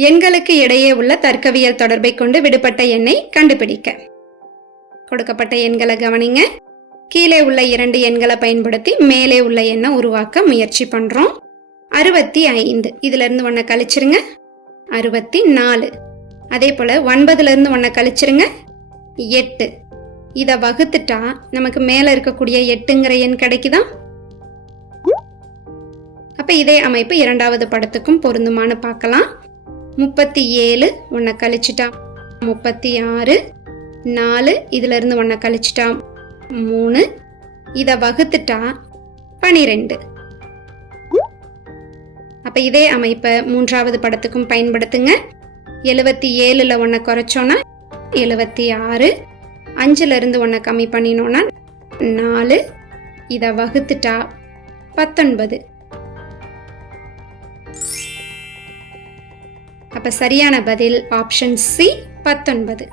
எண்களுக்கு இடையே உள்ள தர்க்கவியல் தொடர்பை கொண்டு விடுபட்ட எண்ணை கண்டுபிடிக்க. கொடுக்கப்பட்ட எண்களை கவனிங்க. கீழே உள்ள இரண்டு எண்களை பயன்படுத்தி மேலே உள்ள எண்ணை உருவாக்க முயற்சி பண்றோம். அறுபத்தி ஐந்து. இதுல இருந்து ஒன்ன கழிச்சிருங்க. அறுபத்தி நாலு. அதே போல ஒன்பதுல இருந்து ஒன்ன கழிச்சிருங்க. எட்டு. இதை வகுத்துட்டா நமக்கு மேல இருக்கக்கூடிய எட்டுங்கிற எண் கிடைக்குதா? அப்ப இதே அமைப்பு இரண்டாவது படத்துக்கும் பொருந்துமான்னு பார்க்கலாம். முப்பத்தி ஏழு ஒன்றை கழிச்சிட்டா முப்பத்தி ஆறு நாலு இதுல இருந்து ஒன்றை கழிச்சிட்டா மூணு இதை வகுத்துட்டா பனிரெண்டு. அப்ப இதே அமைப்பை மூன்றாவது படத்துக்கும் பயன்படுத்துங்க. எழுவத்தி ஏழுல ஒன்றை குறைச்சோன்னா எழுவத்தி ஆறு அஞ்சுல இருந்து ஒன்றை கம்மி பண்ணினோன்னா நாலு இதை வகுத்துட்டா பத்தொன்பது. அப்போ சரியான பதில் ஆப்ஷன் சி பத்தொன்பது.